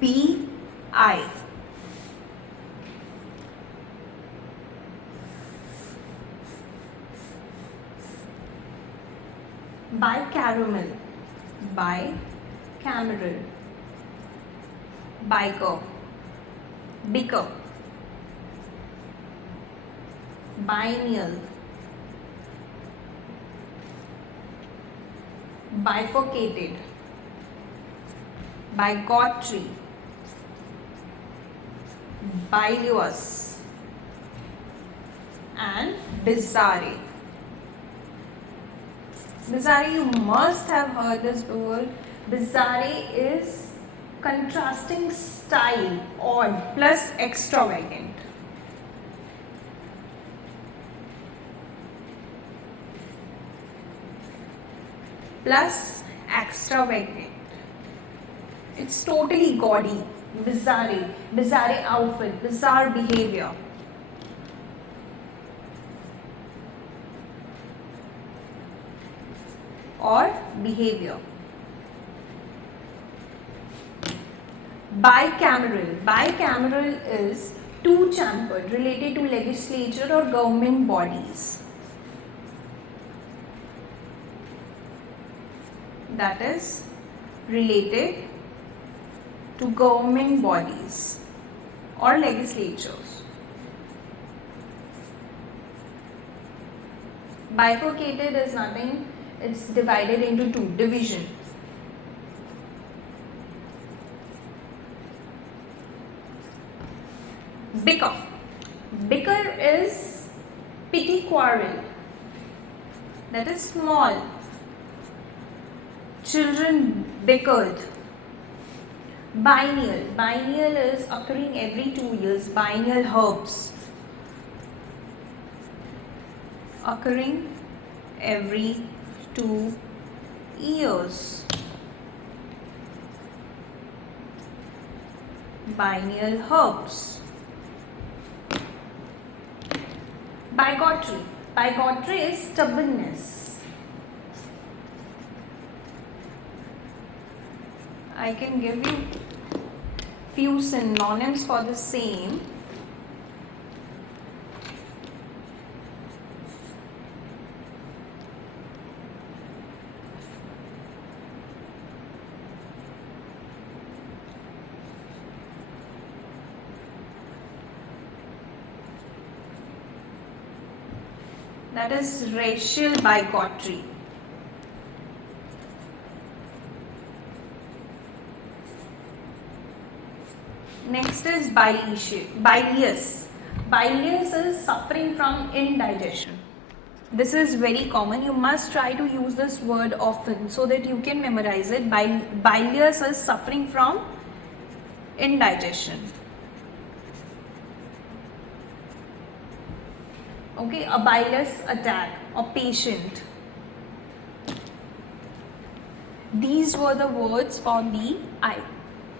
B-I. Bicameral, bicameral, biker, bicker, biennial, bifurcated, bigotry, bilious, and bizarre. Bizarre, you must have heard this word. Bizarre is contrasting style, odd plus extravagant. Plus extravagant. It's totally gaudy. Bizarre, bizarre outfit, bizarre behavior. Or behavior. Bicameral. Bicameral is two-chambered, related to legislature or government bodies. That is related to government bodies or legislatures. Bifurcated is nothing. It's divided into two, division. Bicker. Bicker is petty quarrel. That is small. Children bickered. Biennial. Biennial is occurring every 2 years. Biennial herbs. Occurring every 2 years. Biennial herbs. Bigotry. Bigotry is stubbornness. I can give you few synonyms for the same. That is racial bigotry. Next is bilious. Bilious is suffering from indigestion. This is very common. You must try to use this word often so that you can memorize it. Bilious is suffering from indigestion. Okay, a bilious attack or patient. These were the words for the eye.